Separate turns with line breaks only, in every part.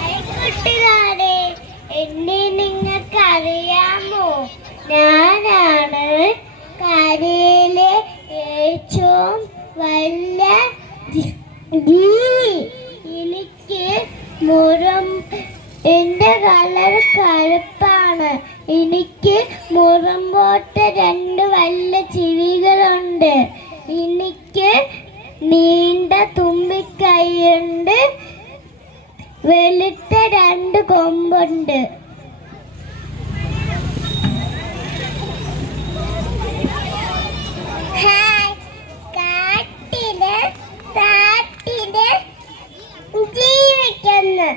കൂട്ടുകാരെ എന്നെ നിങ്ങൾക്ക് അറിയാമോ ഞാനാണ് കരയിലെ ഏറ്റവും വലിയ ജി- ജീവി എനിക്ക് എന്റെ കളർ കറുപ്പാണ്. എനിക്ക് മുറമ്പോട്ട് രണ്ട് വല്ല ചിരികളുണ്ട് എനിക്ക് നീണ്ട തുമ്പിക്കൈയുണ്ട്. വെളുത്ത രണ്ട് കൊമ്പുണ്ട് ഹായ് കാട്ടിൽ കാട്ടിൽ ജീവിക്കുന്നു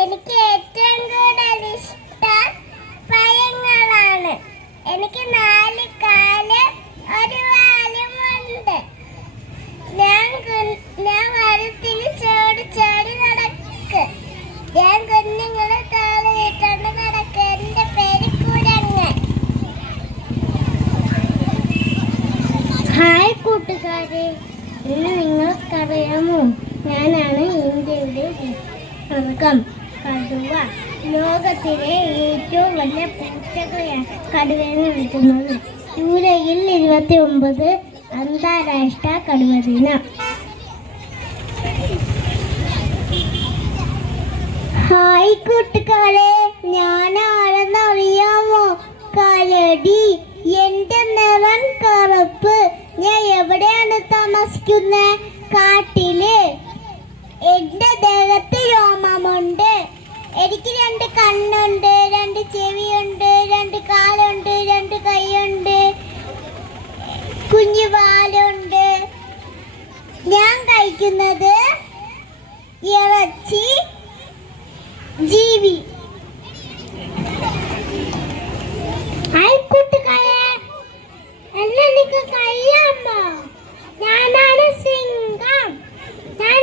എനിക്ക് ഏറ്റവും കൂടുതൽ ഇഷ്ടം പഴങ്ങളാണ് എനിക്ക് നാല് കാൽ ഒരു വാലുമുണ്ട്. ഞാൻ ഞാൻ വരത്തിൽ ചോടി ചോടി നടക്ക്. ഞാൻ കുഞ്ഞുങ്ങളെ താഴെ വീട്ടോണ്ട് നടക്ക് എന്റെ പേര് കുരങ്ങ് ഹായ് കൂട്ടുകാരെ. ഇന്ന് നിങ്ങൾക്കറിയാമോ? ഞാനാണ് ഇന്ത്യയുടെ മൃഗം കടുവ. ലോകത്തിലെ ഏറ്റവും വലിയ പൂച്ചകളെയാണ് കടുവയെന്ന് വിളിക്കുന്നത് ജൂലൈയിൽ ഇരുപത്തി ഒമ്പത് അന്താരാഷ്ട്ര കടുവ ദിനം. ഹായ് കൂട്ടുകാരെ ഞാൻ ആരെന്ന് അറിയാമോ കരടി എന്റെ നിറം കറുപ്പ്. ഞാൻ എവിടെയാണ് താമസിക്കുന്നത്? കാട്ടിൽ. എന്റെ എനിക്ക് രണ്ട് കണ്ണുണ്ട് രണ്ട് ചെവിയുണ്ട് രണ്ട് കാലുണ്ട് രണ്ട് കൈയുണ്ട് കുഞ്ഞു പാലുണ്ട് ഞാൻ കഴിക്കുന്നത് ഇറച്ചി ജീവി. ഞാനാണ് സിംഗം. ഞാൻ